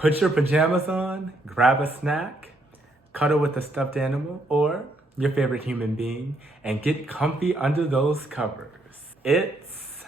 Put your pajamas on, grab a snack, cuddle with a stuffed animal or your favorite human being, and get comfy under those covers. It's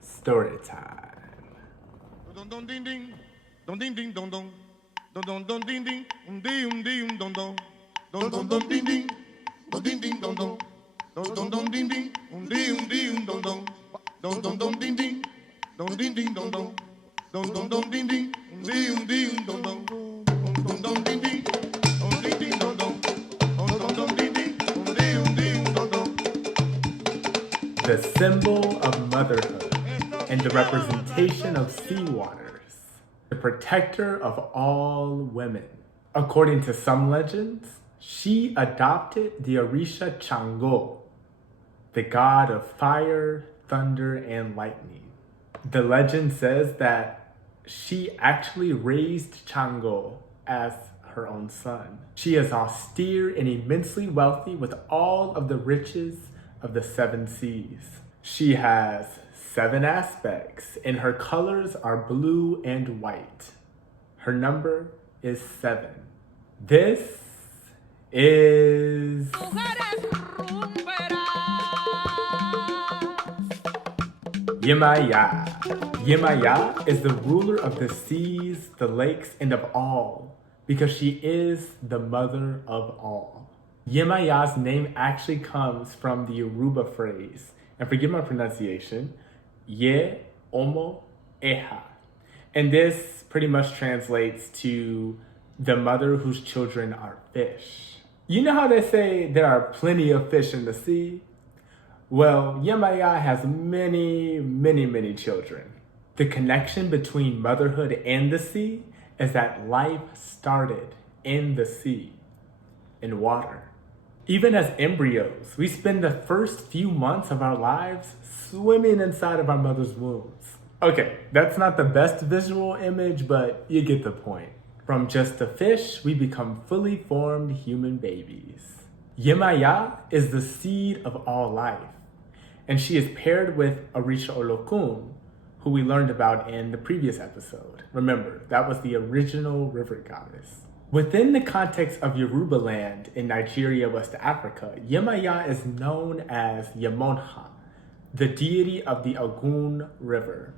story time. Don don ding ding, don ding ding don don, don don don ding ding, ding don don, don don don ding ding, don ding ding don don, don don don ding ding, don don, don don don ding ding, don ding ding don don, don don don ding ding, don don, don don ding ding, don ding ding don don, don don don ding ding, don don. The symbol of motherhood and the representation of sea waters, the protector of all women. According to some legends, she adopted the Orisha Chango, the god of fire, thunder, and lightning. The legend says that she actually raised Chango as her own son. She is austere and immensely wealthy with all of the riches of the seven seas. She has 7 aspects, and her colors are blue and white. Her number is 7. This is Yemayá. Yemayá is the ruler of the seas, the lakes, and of all, because she is the mother of all. Yemayá's name actually comes from the Yoruba phrase, and forgive my pronunciation, Ye Omo Eha. And this pretty much translates to the mother whose children are fish. You know how they say there are plenty of fish in the sea? Well, Yemayá has many children. The connection between motherhood and the sea is that life started in the sea, in water. Even as embryos, we spend the first few months of our lives swimming inside of our mother's wombs. Okay, that's not the best visual image, but you get the point. From just a fish, we become fully formed human babies. Yemayá is the seed of all life, and she is paired with Orisha Olokun, who we learned about in the previous episode. Remember, that was the original river goddess. Within the context of Yoruba land in Nigeria, West Africa, Yemayá is known as Yemonha, the deity of the Ogun River.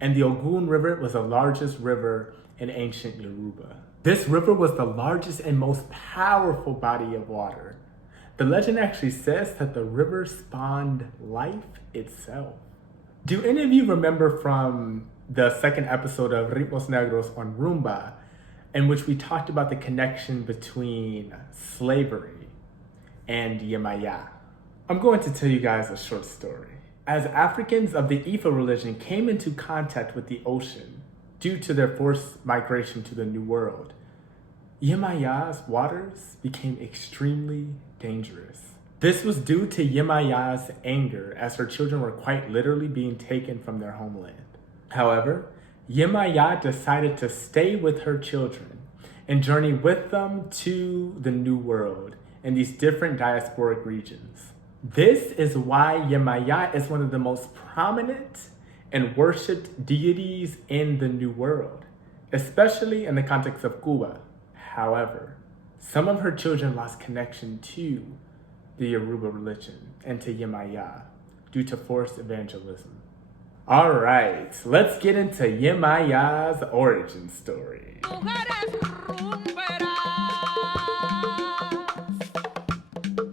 And the Ogun River was the largest river in ancient Yoruba. This river was the largest and most powerful body of water. The legend actually says that the river spawned life itself. Do any of you remember from the second episode of Ritmos Negros on Rumba, in which we talked about the connection between slavery and Yemayá? I'm going to tell you guys a short story. As Africans of the Ifa religion came into contact with the ocean due to their forced migration to the New World, Yemayá's waters became extremely dangerous. This was due to Yemayá's anger, as her children were quite literally being taken from their homeland. However, Yemayá decided to stay with her children and journey with them to the New World in these different diasporic regions. This is why Yemayá is one of the most prominent and worshipped deities in the New World, especially in the context of Cuba. However, some of her children lost connection to the Yoruba religion and to Yemayá due to forced evangelism. All right, let's get into Yemayá's origin story.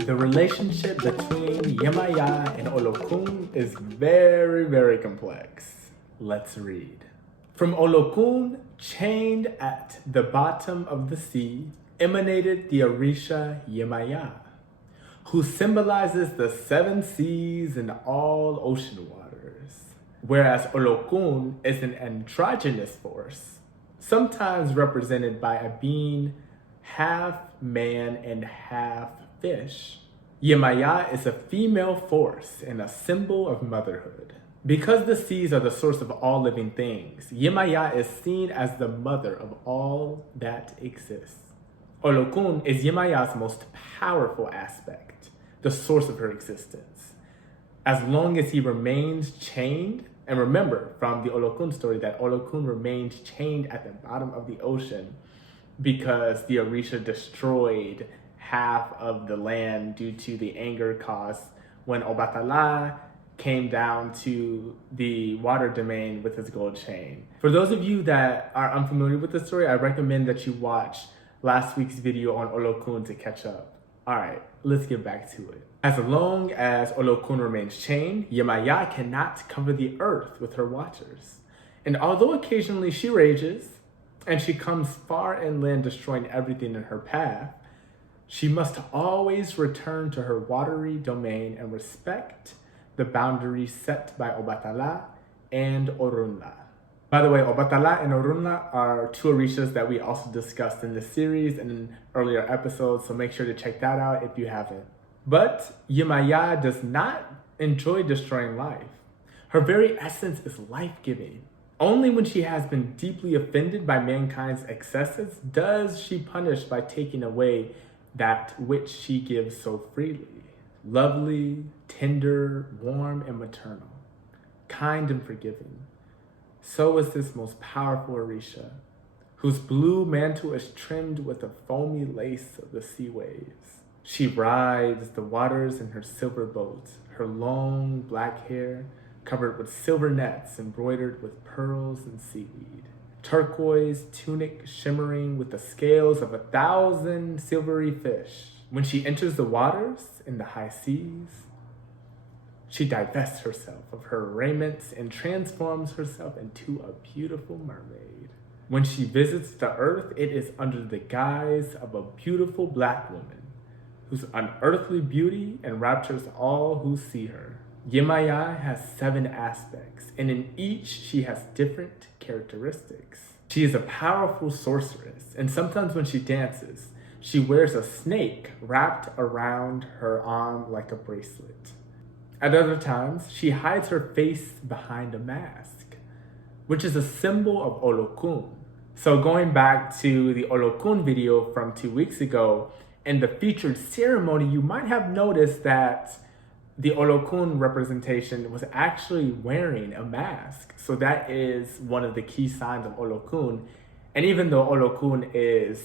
The relationship between Yemayá and Olokun is very complex. Let's read. From Olokun, chained at the bottom of the sea, emanated the Orisha Yemayá, who symbolizes the 7 seas and all ocean waters. Whereas Olokun is an androgynous force, sometimes represented by a being half man and half fish. Yemayá is a female force and a symbol of motherhood. Because the seas are the source of all living things, Yemayá is seen as the mother of all that exists. Olokun is Yemayá's most powerful aspect, the source of her existence. As long as he remains chained, And remember from the Olokun story that Olokun remained chained at the bottom of the ocean because the Orisha destroyed half of the land due to the anger caused when Obatala came down to the water domain with his gold chain. For those of you that are unfamiliar with the story, I recommend that you watch last week's video on Olokun to catch up. All right, let's get back to it. As long as Olokun remains chained, Yemayá cannot cover the earth with her watchers. And although occasionally she rages, and she comes far inland destroying everything in her path, she must always return to her watery domain and respect the boundaries set by Obatala and Orunla. By the way, Obatala and Orunla are two Orishas that we also discussed in this series and in earlier episodes, so make sure to check that out if you haven't. But Yemayá does not enjoy destroying life. Her very essence is life-giving. Only when she has been deeply offended by mankind's excesses does she punish by taking away that which she gives so freely. Lovely, tender, warm, and maternal, kind and forgiving. So is this most powerful Orisha, whose blue mantle is trimmed with the foamy lace of the sea waves. She rides the waters in her silver boat, her long black hair covered with silver nets embroidered with pearls and seaweed. Turquoise tunic shimmering with the scales of 1,000 silvery fish. When she enters the waters in the high seas, she divests herself of her raiments and transforms herself into a beautiful mermaid. When she visits the earth, it is under the guise of a beautiful black woman whose unearthly beauty enraptures all who see her. Yemayá has 7 aspects, and in each she has different characteristics. She is a powerful sorceress, and sometimes when she dances, she wears a snake wrapped around her arm like a bracelet. At other times, she hides her face behind a mask, which is a symbol of Olokun. So going back to the Olokun video from 2 weeks ago, in the featured ceremony, you might have noticed that the Olokun representation was actually wearing a mask. So that is one of the key signs of Olokun. And even though Olokun is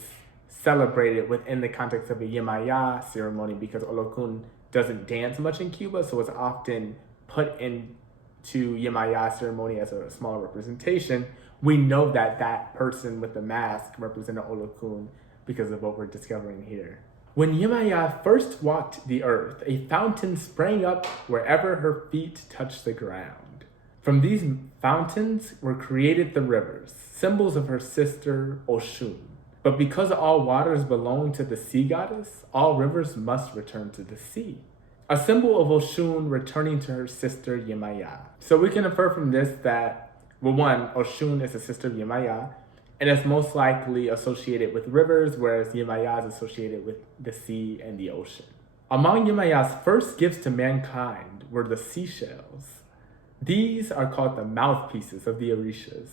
celebrated within the context of a Yemayá ceremony, because Olokun doesn't dance much in Cuba, so it's often put into Yemayá ceremony as a smaller representation, we know that that person with the mask represented Olokun because of what we're discovering here. When Yemayá first walked the earth, a fountain sprang up wherever her feet touched the ground. From these fountains were created the rivers, symbols of her sister Oshun. But because all waters belong to the sea goddess, all rivers must return to the sea. A symbol of Oshun returning to her sister Yemayá. So we can infer from this that, well, one, Oshun is a sister of Yemayá, and it's most likely associated with rivers, whereas Yemayá is associated with the sea and the ocean. Among Yemayá's first gifts to mankind were the seashells. These are called the mouthpieces of the Orishas,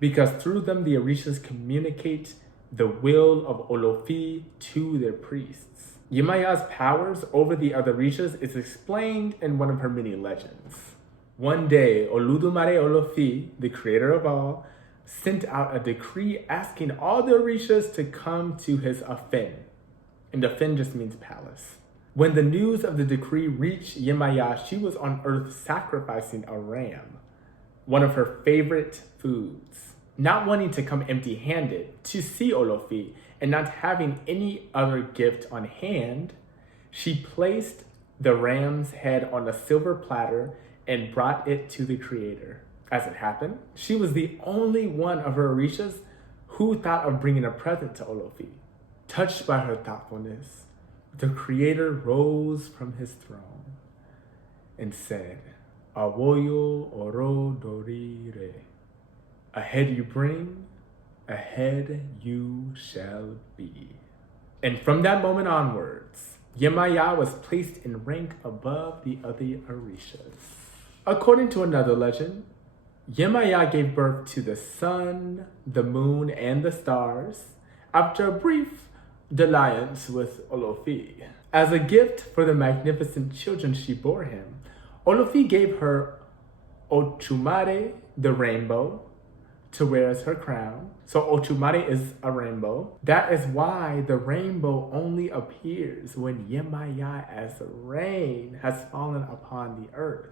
because through them the Orishas communicate the will of Olofi to their priests. Yemayá's powers over the other Orishas is explained in one of her many legends. One day, Oludumare Olofi, the creator of all, sent out a decree asking all the Orishas to come to his Afen. And Afen just means palace. When the news of the decree reached Yemayá, she was on earth sacrificing a ram, one of her favorite foods. Not wanting to come empty-handed to see Olofi and not having any other gift on hand, she placed the ram's head on a silver platter and brought it to the creator. As it happened, she was the only one of her Orishas who thought of bringing a present to Olofi. Touched by her thoughtfulness, the creator rose from his throne and said, Awoyo oro dorire. Ahead you bring, ahead you shall be. And from that moment onwards, Yemayá was placed in rank above the other Orishas. According to another legend, Yemayá gave birth to the sun, the moon, and the stars after a brief dalliance with Olofi. As a gift for the magnificent children she bore him, Olofi gave her Ochumare, the rainbow, to wear as her crown. So Ochumare is a rainbow. That is why the rainbow only appears when Yemayá as rain has fallen upon the earth,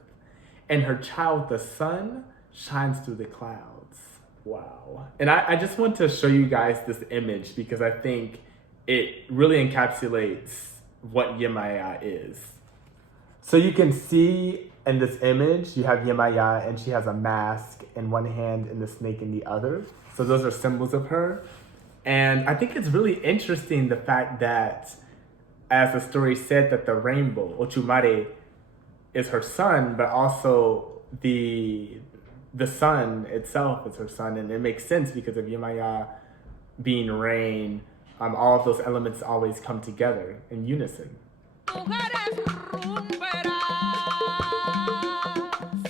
and her child, the sun, shines through the clouds. Wow. And I just want to show you guys this image because I think it really encapsulates what Yemayá is. So you can see in this image, you have Yemayá and she has a mask in one hand and the snake in the other. So those are symbols of her. And I think it's really interesting the fact that, as the story said, that the rainbow, Ochumare, is her son, but also the sun itself is her son. And it makes sense because of Yemayá being rain, all of those elements always come together in unison.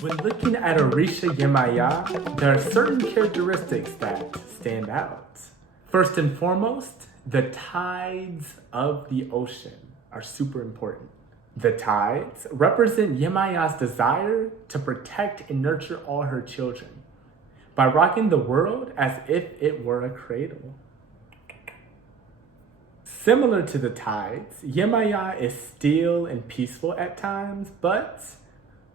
When looking at Orisha Yemayá, there are certain characteristics that stand out. First and foremost, the tides of the ocean are super important. The tides represent Yemayá's desire to protect and nurture all her children by rocking the world as if it were a cradle. Similar to the tides, Yemayá is still and peaceful at times, but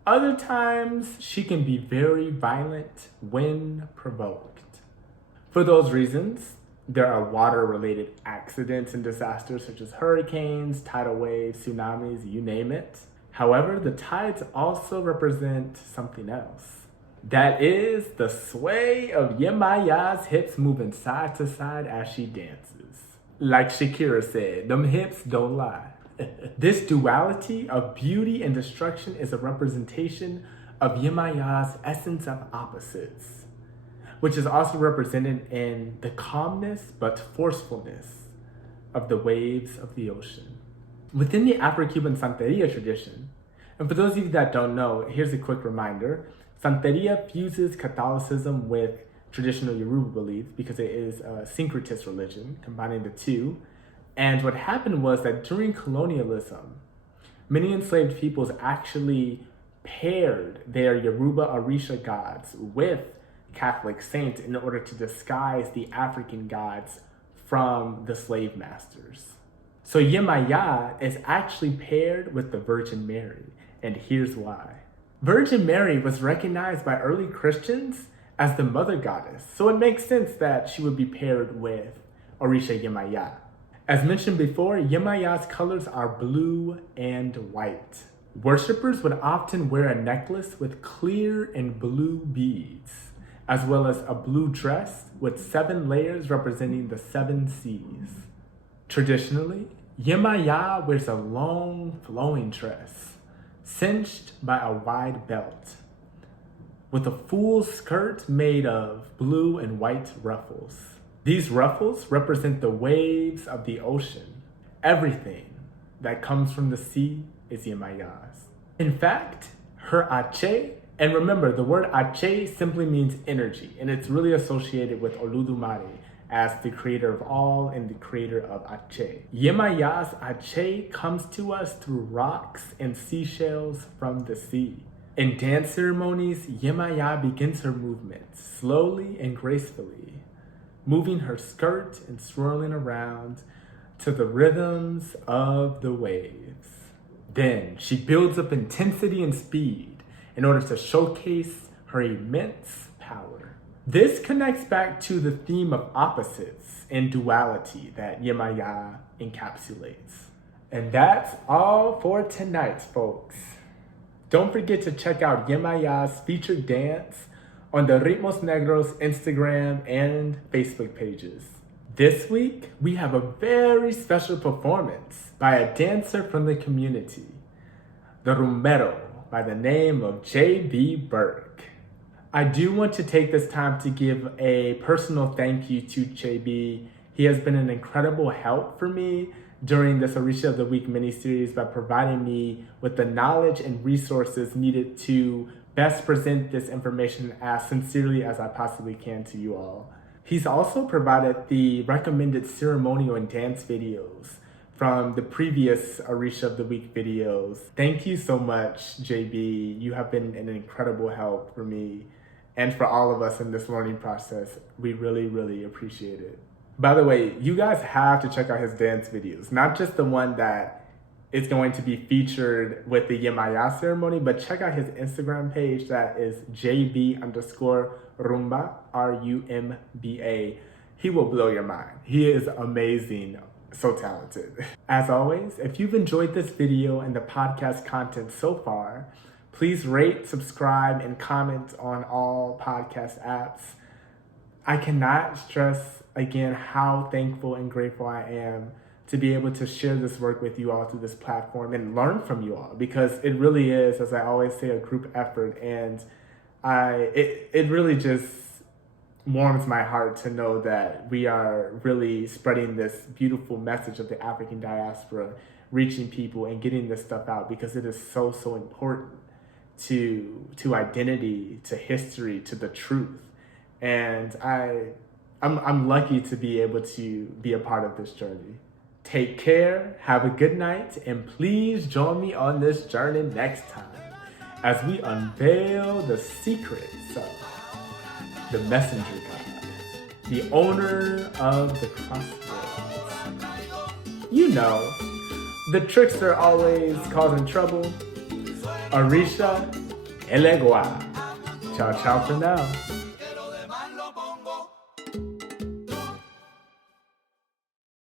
other times she can be very violent when provoked. For those reasons, there are water-related accidents and disasters such as hurricanes, tidal waves, tsunamis, you name it. However, the tides also represent something else. That is the sway of Yemayá's hips moving side to side as she dances. Like Shakira said, them hips don't lie. This duality of beauty and destruction is a representation of Yemayá's essence of opposites, which is also represented in the calmness but forcefulness of the waves of the ocean. Within the Afro-Cuban Santeria tradition, and for those of you that don't know, here's a quick reminder, Santeria fuses Catholicism with traditional Yoruba beliefs because it is a syncretist religion, combining the two. And what happened was that during colonialism, many enslaved peoples actually paired their Yoruba Orisha gods with Catholic saints in order to disguise the African gods from the slave masters. So Yemayá is actually paired with the Virgin Mary, and here's why. Virgin Mary was recognized by early Christians as the mother goddess, so it makes sense that she would be paired with Orisha Yemayá. As mentioned before, Yemayá's colors are blue and white. Worshippers would often wear a necklace with clear and blue beads, as well as a blue dress with 7 layers representing the 7 seas. Traditionally, Yemayá wears a long flowing dress, cinched by a wide belt, with a full skirt made of blue and white ruffles. These ruffles represent the waves of the ocean. Everything that comes from the sea is Yemayá's. In fact, her ache, and remember the word ache simply means energy, and it's really associated with Oludumare as the creator of all and the creator of ache. Yemayá's ache comes to us through rocks and seashells from the sea. In dance ceremonies, Yemayá begins her movements slowly and gracefully, moving her skirt and swirling around to the rhythms of the waves. Then she builds up intensity and speed in order to showcase her immense power. This connects back to the theme of opposites and duality that Yemayá encapsulates. And that's all for tonight, folks. Don't forget to check out Yemayá's featured dance on the Ritmos Negros Instagram and Facebook pages. This week, we have a very special performance by a dancer from the community, the rumbero by the name of J.B. Burke. I do want to take this time to give a personal thank you to J.B. He has been an incredible help for me during this Orisha of the Week miniseries by providing me with the knowledge and resources needed to best present this information as sincerely as I possibly can to you all. He's also provided the recommended ceremonial and dance videos from the previous Orisha of the Week videos. Thank you so much, JB. You have been an incredible help for me and for all of us in this learning process. We really, really appreciate it. By the way, you guys have to check out his dance videos, not just the one that is going to be featured with the Yemayá ceremony, but check out his Instagram page that is JB_Rumba, RUMBA. He will blow your mind. He is amazing, so talented. As always, if you've enjoyed this video and the podcast content so far, please rate, subscribe, and comment on all podcast apps. I cannot stress again how thankful and grateful I am to be able to share this work with you all through this platform and learn from you all, because it really is, as I always say, a group effort, and it really just warms my heart to know that we are really spreading this beautiful message of the African diaspora, reaching people and getting this stuff out, because it is so, so important to identity, to history, to the truth. And I'm lucky to be able to be a part of this journey. Take care, have a good night, and please join me on this journey next time as we unveil the secrets of the messenger god, the owner of the crossroads. You know, the trickster always causing trouble. Orisha Elegguá. Ciao, ciao for now.